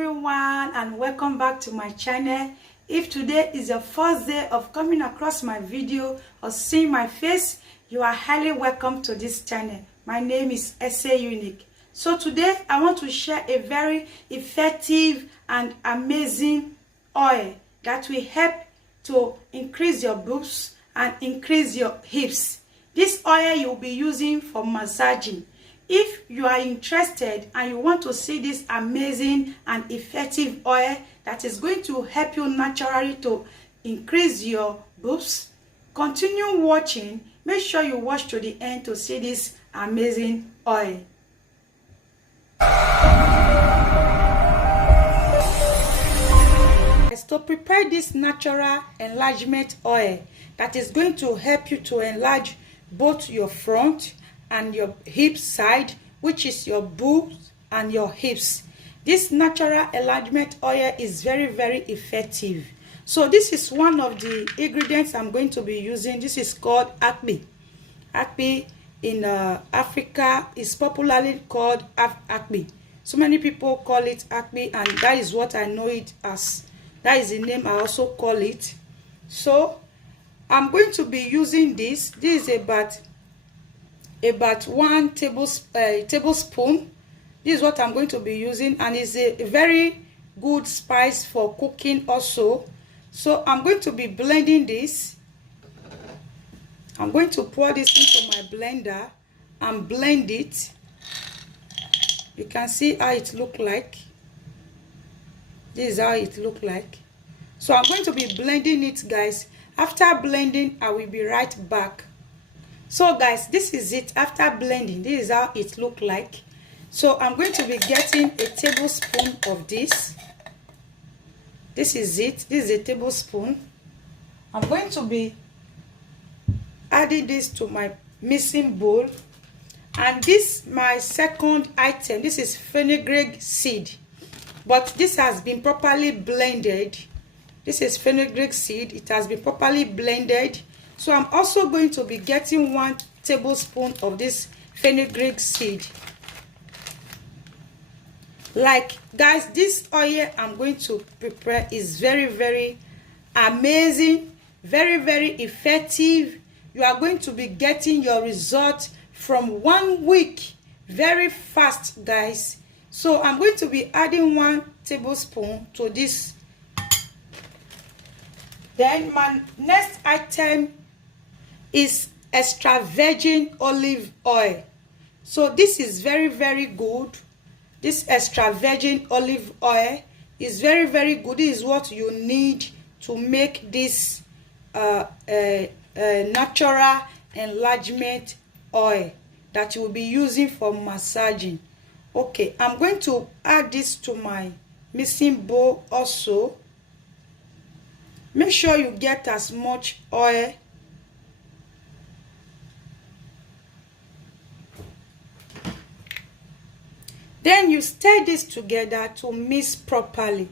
everyone, and welcome back to my channel. If today is your first day of coming across my video or seeing my face, you are highly welcome to this channel. My name is SA Unique. So today I want to share a very effective and amazing oil that will help to increase your boobs and increase your hips. This oil you'll be using for massaging. If you are interested and you want to see this amazing and effective oil that is going to help you naturally to increase your boobs, continue watching. Make sure you watch to the end to see this amazing oil. To prepare this natural enlargement oil that is going to help you to enlarge both your front and your hip side, which is your boobs and your hips. This natural enlargement oil is very effective. So this is one of the ingredients I'm going to be using. This is called Akpi. Akpi in Africa is popularly called Akpi. So many people call it Akpi, and that is what I know it as. That is the name I also call it. So I'm going to be using this. This is about 1 tablespoon. This is what I'm going to be using, and it's a very good spice for cooking also. So I'm going to be blending this. I'm going to pour this into my blender and blend it. You can see how it look like. This is how it look like. So I'm going to be blending it, guys. After blending, I will be right back. So guys, this is it. After blending, this is how it look like. So I'm going to be getting a tablespoon of this. This is it. This is a tablespoon. I'm going to be adding this to my mixing bowl. And this my second item. This is fenugreek seed, but this has been properly blended. This is fenugreek seed. It has been properly blended. So I'm also going to be getting 1 tablespoon of this fenugreek seed. Like, guys, this oil I'm going to prepare is very amazing, very effective. You are going to be getting your result from 1 week very fast, guys. So I'm going to be adding 1 tablespoon to this. Then my next item is extra virgin olive oil. So this is very good. This extra virgin olive oil is very good. This is what you need to make this natural enlargement oil that you will be using for massaging. Okay, I'm going to add this to my mixing bowl also. Make sure you get as much oil. Then you stir this together to mix properly.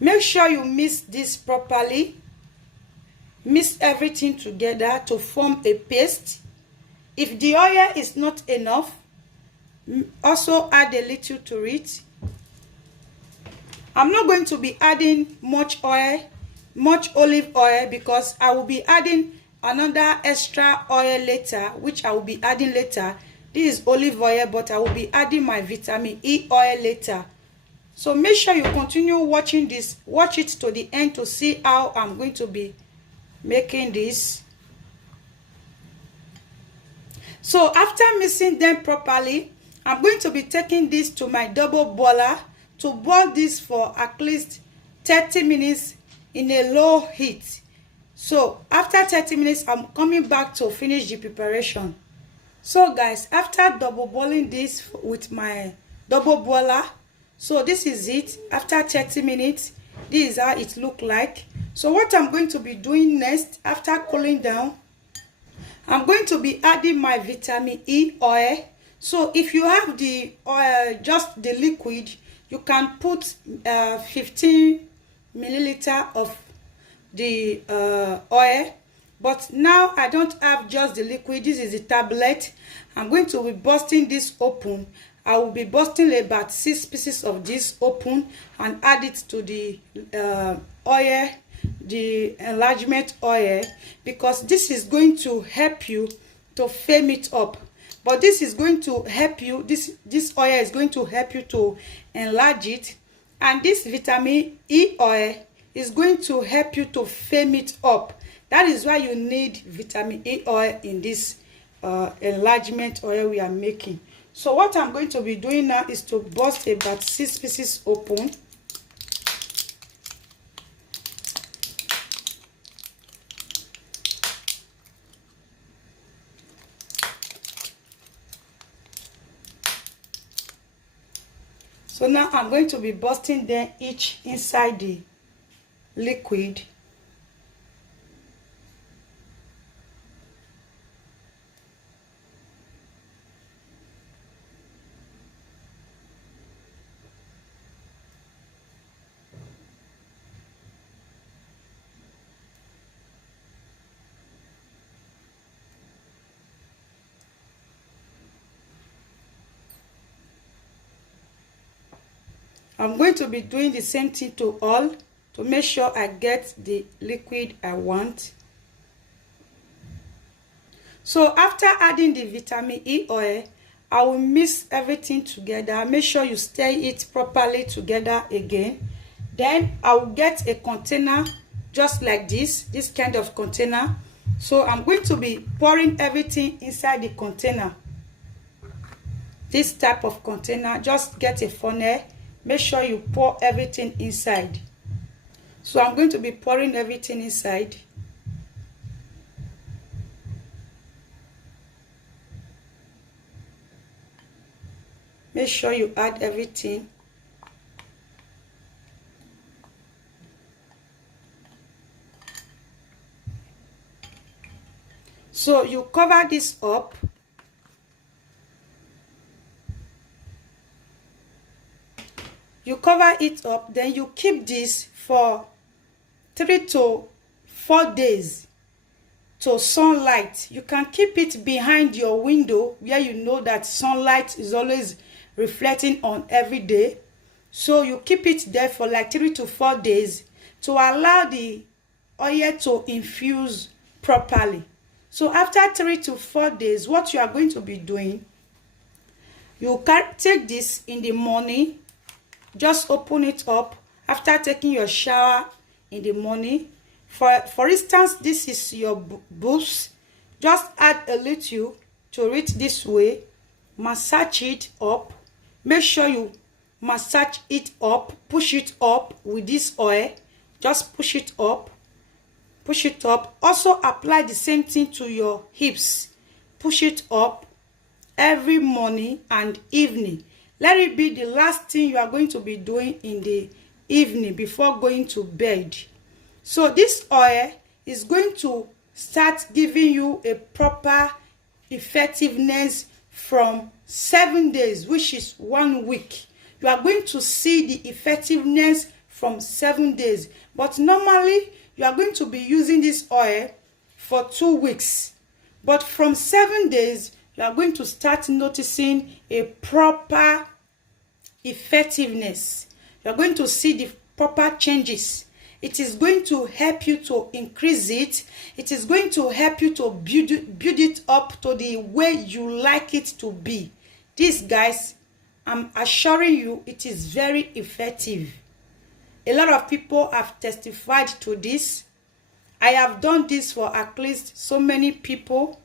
Make sure you mix this properly. Mix everything together to form a paste. If the oil is not enough, also add a little to it. I'm not going to be adding much olive oil, because I will be adding another extra oil later, which I will be adding later. This is olive oil, but I will be adding my vitamin E oil later. So make sure you continue watching this. Watch it to the end to see how I'm going to be making this. So after mixing them properly, I'm going to be taking this to my double boiler to boil this for at least 30 minutes in a low heat. So after 30 minutes, I'm coming back to finish the preparation. So guys, after double boiling this with my double boiler, so this is it. After 30 minutes, this is how it look like. So what I'm going to be doing next, after cooling down, I'm going to be adding my vitamin E oil. So if you have the oil, just the liquid, you can put 15 milliliter of the oil. But now I don't have just the liquid. This is the tablet. I'm going to be busting this open. I will be busting about 6 pieces of this open and add it to the oil, the enlargement oil, because this is going to help you to firm it up. But this is going to help you, this oil is going to help you to enlarge it, and this vitamin E oil is going to help you to firm it up. That is why you need vitamin E oil in this enlargement oil we are making. So what I'm going to be doing now is to bust about 6 pieces open. So now I'm going to be busting them each inside the liquid. I'm going to be doing the same thing to all to make sure I get the liquid I want. So after adding the vitamin E oil, I will mix everything together. Make sure you stir it properly together again. Then I will get a container just like this kind of container. So I'm going to be pouring everything inside the container. This type of container, just get a funnel. Make sure you pour everything inside. So I'm going to be pouring everything inside. Make sure you add everything. So you cover this up. You cover it up, then you keep this for 3 to 4 days to sunlight. You can keep it behind your window where you know that sunlight is always reflecting on every day. So you keep it there for like 3 to 4 days to allow the oil to infuse properly. So after 3 to 4 days, what you are going to be doing, you can take this in the morning. Just open it up after taking your shower in the morning. For instance, this is your boobs. Just add a little to it this way. Massage it up. Make sure you massage it up. Push it up with this oil. Just push it up. Push it up. Also apply the same thing to your hips. Push it up every morning and evening. Let it be the last thing you are going to be doing in the evening before going to bed. So this oil is going to start giving you a proper effectiveness from 7 days, which is 1 week. You are going to see the effectiveness from 7 days. But normally, you are going to be using this oil for 2 weeks. But from 7 days, you are going to start noticing a proper effectiveness. You are going to see the proper changes. It is going to help you to increase it. It is going to help you to build it up to the way you like it to be. This, guys, I'm assuring you, it is very effective. A lot of people have testified to this. I have done this for at least so many people.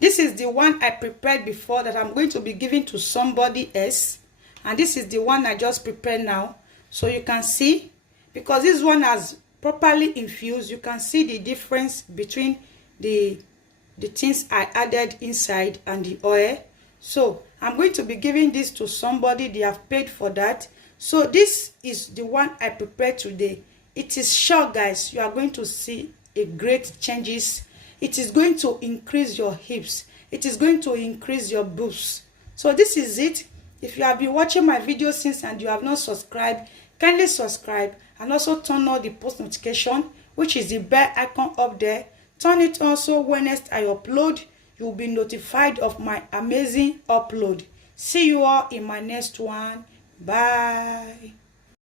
This is the one I prepared before that I'm going to be giving to somebody else. And this is the one I just prepared now. So you can see, because this one has properly infused, you can see the difference between the things I added inside and the oil. So I'm going to be giving this to somebody. They have paid for that. So this is the one I prepared today. It is sure, guys, you are going to see a great changes. It is going to increase your hips. It is going to increase your boobs. So this is it. If you have been watching my video since and you have not subscribed, kindly subscribe and also turn on the post notification, which is the bell icon up there, Turn it on so when next I upload, you'll be notified of my amazing upload. See you all in my next one. Bye.